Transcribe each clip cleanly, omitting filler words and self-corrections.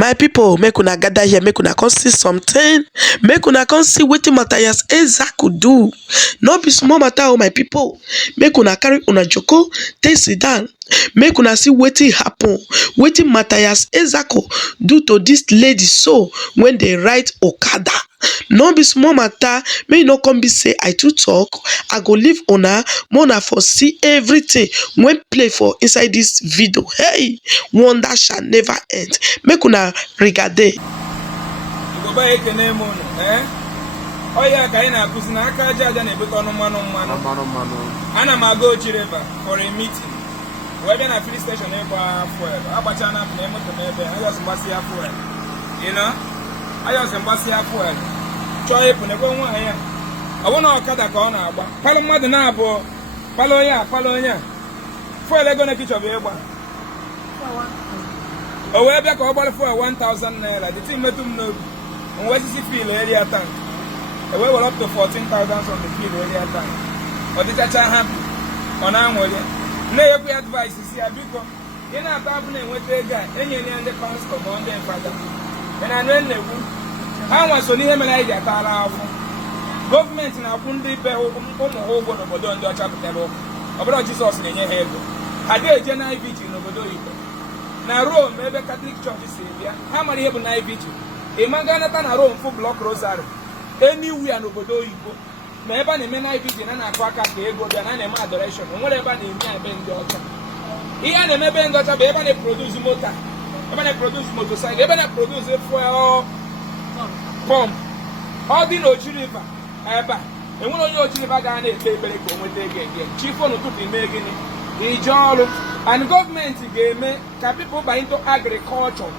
My people, make una gather here, make una come see something. Make una come see wetin Mathias Ezeaku do. No be small matter, oh my people. Make una carry una joko, take sit down. Make una see wetin happen. Wetin Mathias Ezeaku do to this lady so when they ride Okada. No be small matter. May no come be say I too talk. I go leave una, mona for see everything when play for inside this video. Hey, wonder shall never end. Make una regade. Go buy a name on oh yeah, Kaina Kusina Kaja than a bit on man. Anna Mago Chireva for a meeting. We're going to police station for Abachana, name of the neighbor. I was Basia Fuel. You know, I was Basia Fuel. Try upon a one here. I want to cut a corner. Palomadanabo, Paloya. Fuel, they're going to catch a baby. Oh, we're back over for 1,000 naira. The team made them know. And what is it feel area tank? We were up to 14,000 on the field area tank. Or did that happen? On our way. No, you advice is here because you're not happening with the guy. Any other pastor, one day, father. And I know how was on him and I get out. Government in our country, over the Bodon, the chapter about Jesus in your head. I did general vigil over the na Rome, maybe Catholic Church is here. How many have night vigil? A Manganatan Rome full block rosary. Anywhere no Bodo Ibo. Maybe the men night vigil and a quacker, they go to an adoration. And whatever they may have been daughter. He had a maybe daughter, maybe they produce motor. Maybe they produce motorcycle. Maybe they produce a fuel pump. All the no chiliva. Eba. And one of your chiliva gun is a very good again. Chief on to be making it. And government game can people buy into agriculture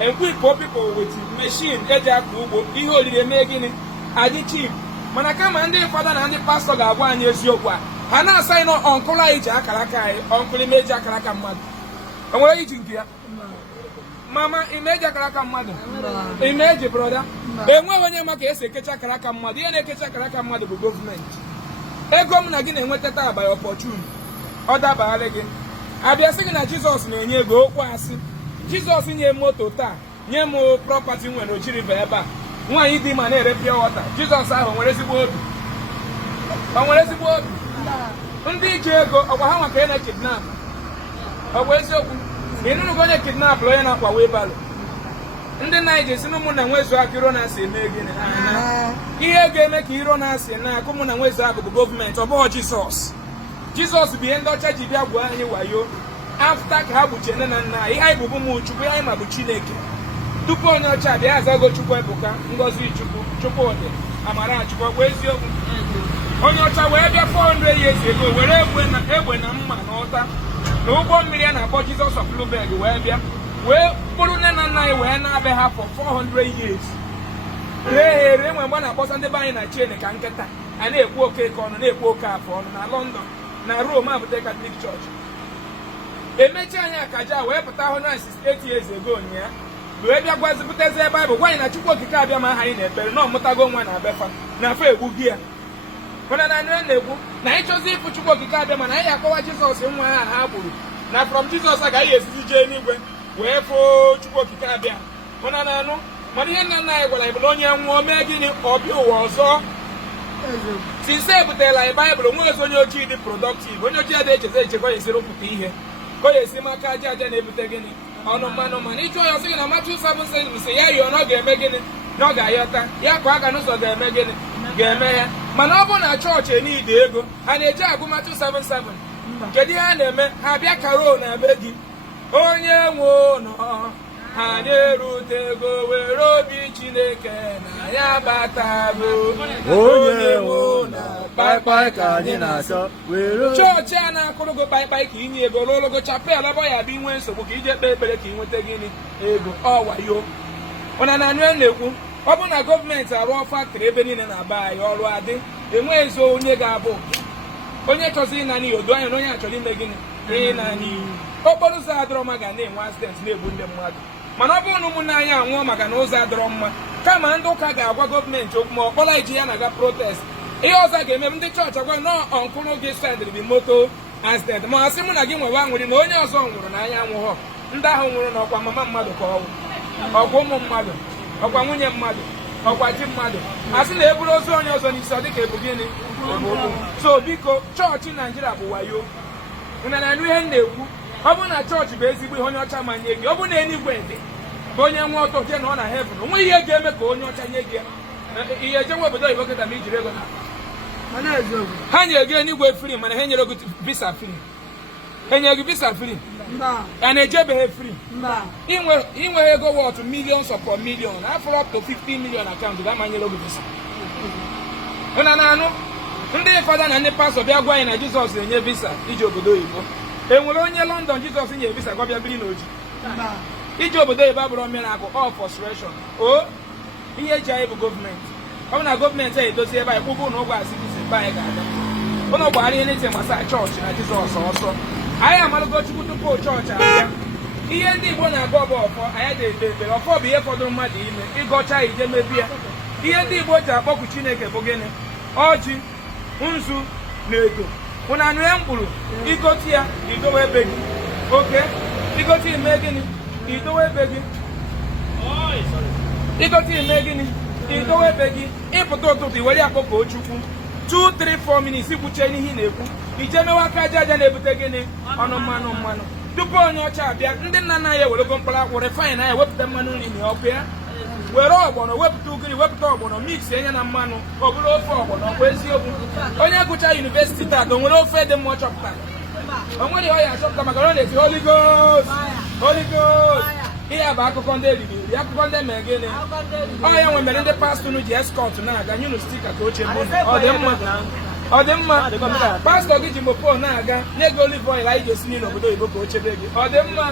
and we poor people with machine they making it at the cheap. When I come and the father and the pastor got 1 year yoga. And I sign on Uncle Ija Uncle Major Kalaka mother. And what are you eating here? Mama, image a Kalaka mother. Image brother. And when you make a Kalaka mother, and a Kalaka mother with government. A government again and went by opportunity. Other by again. I be saying that Jesus no nye go kwasi. Jesus nye moto ta, nye mo property when no chiri veba. One yi di man e pure water. Jesus ahụ nwere ezigbo obi. O nwere ezigbo obi. Ndị ije ego ọgwa ha maka na kidnap. Ọgwa eziokwu. Ịnụnụ go nye kidnap lo ya na kwa webalo. Ndị Naija si n'ụmụ na nwezu aka iro na asị eme gịnị. Ihe ga-eme ka iro na asị na akụ mụ na nwezu aka bụ gọọmenti ọ bụghị Jesus. Jesus be in Dutch Jibia Guani Wayo. After Habuchen and I will move to where I'm a Buchineke. Tupo on your child, as I go to Quebec, Ngozi Chupone, Amara Chupa, where's your on your child, where you're 400 years ago, wherever when I'm an altar. No 1 million about Jesus of Blueberg, where Pulun and I were not behalf for 400 years. Hey, when one was on the buying a chain, and they walk a corner, they walk up on London. Na Rome have the Catholic Church. A Mechania Kaja, where 168 years ago, yeah. Where there was put as a Bible, why not you walk the Kabama Hine, but no Motagon one Abefa, Nafe Bugia. When I ran the book, I chose it for you walk the Kabama, and I have Jesus in one Habu. Now from Jesus, I got CJ anyway, wherefore you walk the Kabia. When I know, Mariana and I will have Bologna and making it or you also. Since but the Bible was on your kid productive. When you hear the age, is zero put here. Go a Simaka and everything. On a man, each one of you, Matthew 7 says, we say, yeah, you're not going to make it. No Gayata, Yaquaka, no, so they're making it. Gamma, Manobon, a church, and need Diego, and a jack, Matthew 7:7. Gediana, have your corona, begging. Oh, yeah, no. Haneru go we robi Chineke na ya batago onye wo na pai ka ni na so we ro church na akụrụ go pai ka inye ego lologo chapel abo ya bi nwe nsogbu ka ije kpe ekpere ka inweta gịnị ego ọwayo ona na anu na-ekwu ọ bụ na gọọmenti arụ factory ebe niile na aba anyị ọrụ adị enwe ezo onye ga-abụ onye chọzi na ni odo anyị onye achọrọ ime gịnị na ni okporo ụzọ adọrọ ma ga na-enwe accident na-egbu ndị mmadụ. Mana ọ bụrụ na ụmụnne anyị anwụọ maka na ụzọ adọrọ mma kama ndị ụka ga-agwa gọọmenti okwu ma ọkpọla iji ya na-aga protest ihe ọzọ ga-eme ndị chọọchị agwa na ọnkụrụ gị sendịrị bi moto accident ma asị mụ na gị nwewa nwere na onye ọzọ nwụrụ na anya anwụghọ ndị ahụ nwụrụ n'ọkwa mama mmadụ ka ọnwụ ọkwa ụmụ mmadụ ọkwa nwunye mmadụ ọkwa di mmadụ asị na eburu ozu onye ọzọ n'isi ọ dịka ebu gịnị so biko chọọchị Naịjirịa bụ wayo na na ihe m na-ekwu ọ bụ na chọọchị bụ ezigbo ihe onye ọcha ma nye gị ọ bụ na enigwe dị bụ onye nwe ọtọ je na ọ na heaven onwe ihe ga-eme ka onye ọcha nye gị ihe ejenwe obodo oyibo kịta ma ijiri ego ha nyere gị enigwe free mana ha nyere gị visa free ha nyere gị visa free a na-ejebeghị free inwe ego wọtụ millions upon million afọ up to 50 million akaụntụ ga-amanyere gị visa ụna na-anụ ndị fada na ndị pastọ bịa gwa anyị na Jizọs na-enye visa iji obodo oyibo enwere onye London Jizọs nye visa gwa bịa biri n'oji iji obodo oyibo abụrụ miracle all frustration o ihe eji anyị bụ gọọmenti ọ bụ na gọọmenti a edozi ebe anyị kwụbụ na ụgwọ asị ise ebe anyị ga-aga ụlọ gbara ihe n'eche gbasara chọọchị na Jizọs ọsọ anyị amalụgo Chukwu tupu chọọchị abịa ihe ndị Igbo na-aga ọbụ ọfọ anyị ga-ede ekpere ọfọ bụ ihe fọdụrụ mmadụ ime ịgọcha ije mebi ya ihe ndị Igbo ji akpọkụ Chineke bụ gịnị ọjị nzu na edo ụna anụ ya mkpụrụ igote ya idowe ebe gị oke igote ime gịnị idowe ebe gị igote ime gịnị idowe ebe gị ịpụta ụtụtụ iwere akpọkọ Chukwu 2-3-4 minutes ikwuche n'ihe na-ekwu ije mewe aka aja aja na-ebute gịnị ọnụ mmanụ tupu onye ọcha abịa ndị nna nna ya ewerego mkpụrụ akwụ refine ya wepụta mmanụ nri na ọkụ ya were ọgbọnọ wepụta ugiri wepụta ọgbọnọ mix enye na mmanụ ọ bụrụ ofe ọgbọnọ kwa eziokwu onye gụcha yunivesiti taata o nwere ofe dị mma ọ chọpụtara o nwere ihe ọ ya achọpụta maka ọ na-eti Holy Ghost ihe a bụ akụkọ ndị eriri eri akụkọ ndị mere gịnị ọ ya nwe mere ndị pastọ ji eskọt na-aga nyunu stika ka oche ọ dị mma pastọ gị ji mopo na-aga na-ego olive oil anyị ga-esi n'obodo oyibo ka o chebe gị ọ dị mma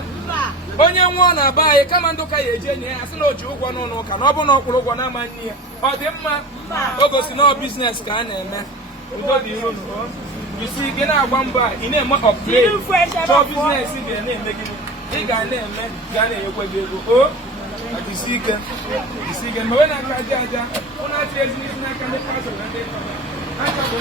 onye nwụọ na-aba anyị kama ndị ụka ya eje enyi ya asị na o ji ụgwọ n'ụlọ ụka na ọ bụ na ọ kwụrụ ụgwọ na-ama nne ya ọ dị mma o gosi na ọ biznes ka a na-eme udo dị iru isi gị na-agba mbọ a ị na-eme upgrade chọọ biznes ị ga-eme gị ị ga na-eme ga na-enyekwa gị ego o isi ike ma wee na-aka aja aja ụnụ achị ezi n'isi n'aka ndị pastọ na ndị aka bụ